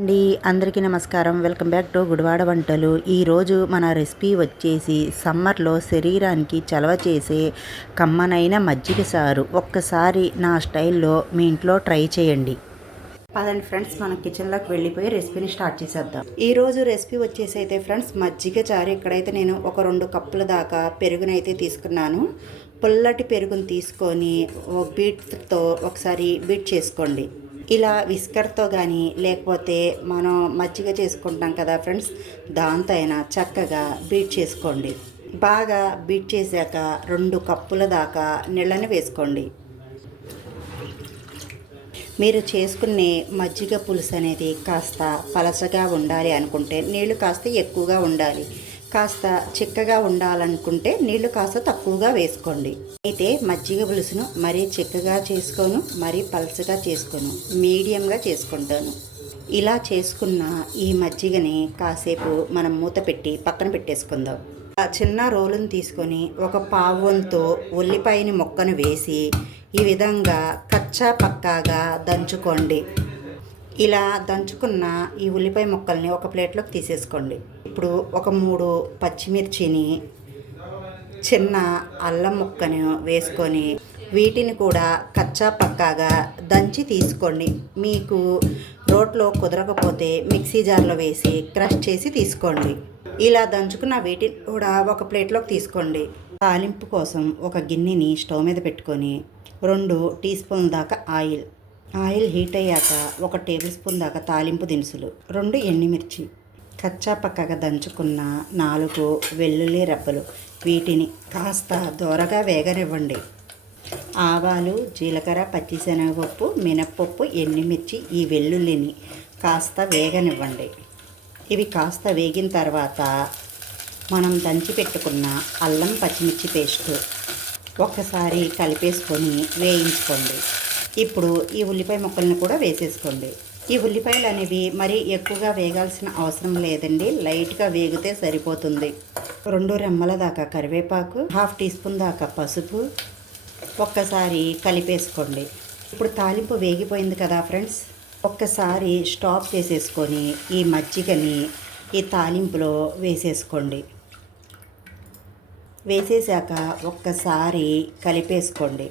అండి అందరికీ నమస్కారం. వెల్కమ్ బ్యాక్ టు గుడివాడ వంటలు. ఈరోజు మన రెసిపీ వచ్చేసి సమ్మర్లో శరీరానికి చలవ చేసే కమ్మనైన మజ్జిగ సారు. ఒక్కసారి నా స్టైల్లో మీ ఇంట్లో ట్రై చేయండి. పదండి ఫ్రెండ్స్ మన కిచెన్లోకి వెళ్ళిపోయి రెసిపీని స్టార్ట్ చేసేద్దాం. ఈరోజు రెసిపీ వచ్చేసి అయితే ఫ్రెండ్స్ మజ్జిగ చారు. ఇక్కడైతే నేను ఒక రెండు కప్పుల దాకా పెరుగునైతే తీసుకున్నాను. పుల్లటి పెరుగును తీసుకొని ఓ బీట్తో ఒకసారి బీట్ చేసుకోండి. ఇలా విస్కర్తో కానీ లేకపోతే మనం మజ్జిగ చేసుకుంటాం కదా ఫ్రెండ్స్ దాంతో అయినా చక్కగా బీట్ చేసుకోండి. బాగా బీట్ చేశాక రెండు కప్పుల దాకా నీళ్ళని వేసుకోండి. మీరు చేసుకునే మజ్జిగ పులుసు అనేది కాస్త పలచగా ఉండాలి అనుకుంటే నీళ్ళు కాస్త ఎక్కువగా ఉండాలి. కాస్త చిక్కగా ఉండాలనుకుంటే నీళ్ళు కాస్త తక్కువగా వేసుకోండి. అయితే మజ్జిగ పులుసును మరీ చిక్కగా చేసుకోను మరీ పల్చగా చేసుకోను మీడియంగా చేసుకుంటాను. ఇలా చేసుకున్న ఈ మజ్జిగని కాసేపు మనం మూత పెట్టి పక్కన పెట్టేసుకుందాం. ఆ చిన్న రోలును తీసుకొని ఒక పావంతో ఉల్లిపాయని మొక్కను వేసి ఈ విధంగా కచ్చా పక్కాగా దంచుకోండి. ఇలా దంచుకున్న ఈ ఉల్లిపాయ ముక్కల్ని ఒక ప్లేట్లోకి తీసేసుకోండి. ఇప్పుడు ఒక మూడు పచ్చిమిర్చిని చిన్న అల్లం ముక్కను వేసుకొని వీటిని కూడా కచ్చా పక్కాగా దంచి తీసుకోండి. మీకు రోట్లో కుదరకపోతే మిక్సీ జార్లో వేసి క్రష్ చేసి తీసుకోండి. ఇలా దంచుకున్న వీటిని కూడా ఒక ప్లేట్లోకి తీసుకోండి. తాలింపు కోసం ఒక గిన్నెని స్టవ్ మీద పెట్టుకొని రెండు టీ స్పూన్ దాకా ఆయిల్. ఆయిల్ హీట్ అయ్యాక ఒక టేబుల్ స్పూన్ దాకా తాలింపు దినుసులు రెండు ఎండుమిర్చి కచ్చా పక్కగా దంచుకున్న నాలుగు వెల్లుల్లి రెబ్బలు. వీటిని కాస్త దూరగా వేగనివ్వండి. ఆవాలు జీలకర్ర పచ్చిశనగపప్పు మినప్పప్పు ఎండుమిర్చి ఈ వెల్లుల్లిని కాస్త వేగనివ్వండి. ఇవి కాస్త వేగిన తర్వాత మనం దంచి పెట్టుకున్న అల్లం పచ్చిమిర్చి పేస్ట్ ఒక్కసారి కలిపేసుకొని వేయించుకోండి. ఇప్పుడు ఈ ఉల్లిపాయ ముక్కలను కూడా వేసేసుకోండి. ఈ ఉల్లిపాయలు అనేవి మరీ ఎక్కువగా వేగాల్సిన అవసరం లేదండి. లైట్గా వేగితే సరిపోతుంది. రెండు రెమ్మల దాకా కరివేపాకు హాఫ్ టీ స్పూన్ దాకా పసుపు ఒక్కసారి కలిపేసుకోండి. ఇప్పుడు తాలింపు వేగిపోయింది కదా ఫ్రెండ్స్? ఒక్కసారి స్టాప్ చేసేసుకొని ఈ మజ్జిగని ఈ తాలింపులో వేసేసుకోండి. వేసేసాక ఒక్కసారి కలిపేసుకోండి.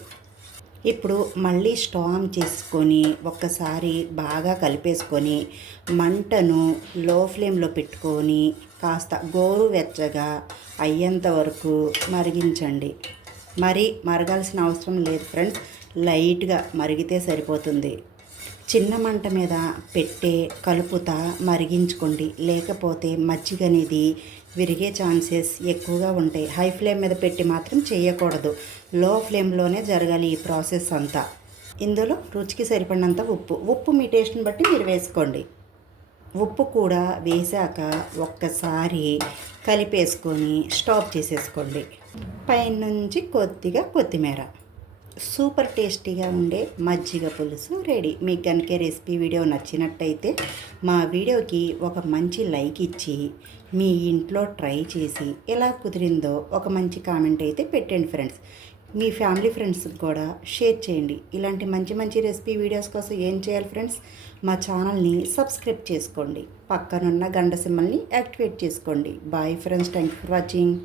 ఇప్పుడు మళ్ళీ స్టవ్ చేసుకొని ఒక్కసారి బాగా కలిపేసుకొని మంటను లో ఫ్లేమ్లో పెట్టుకొని కాస్త గోరువెచ్చగా అయ్యేంత వరకు మరిగించండి. మరి మరగాల్సిన అవసరం లేదు ఫ్రెండ్స్. లైట్గా మరిగితే సరిపోతుంది. చిన్న మంట మీద పెట్టే కలుపుతా మరిగించుకోండి. లేకపోతే మజ్జిగ అనేది విరిగే ఛాన్సెస్ ఎక్కువగా ఉంటాయి. హై ఫ్లేమ్ మీద పెట్టి మాత్రం చేయకూడదు. లో ఫ్లేమ్లోనే జరగాలి ఈ ప్రాసెస్ అంతా. ఇందులో రుచికి సరిపడినంత ఉప్పు. ఉప్పు మీ టేస్ట్ని బట్టి మీరు వేసుకోండి. ఉప్పు కూడా వేసాక ఒక్కసారి కలిపేసుకొని స్టాప్ చేసేసుకోండి. పైనుంచి కొద్దిగా కొత్తిమీర. సూపర్ టేస్టీగా ఉండే మజ్జిగ పులుసు రెడీ. మీకు కనుక రెసిపీ వీడియో నచ్చినట్టయితే మా వీడియోకి ఒక మంచి లైక్ ఇచ్చి మీ ఇంట్లో ట్రై చేసి ఎలా కుదిరిందో ఒక మంచి కామెంట్ అయితే పెట్టండి ఫ్రెండ్స్. మీ ఫ్యామిలీ ఫ్రెండ్స్కి కూడా షేర్ చేయండి. ఇలాంటి మంచి మంచి రెసిపీ వీడియోస్ కోసం ఏం చేయాలి ఫ్రెండ్స్? మా ఛానల్ని సబ్స్క్రైబ్ చేసుకోండి. పక్కనున్న గండ సిమ్మల్ని యాక్టివేట్ చేసుకోండి. Bye friends thank for watching.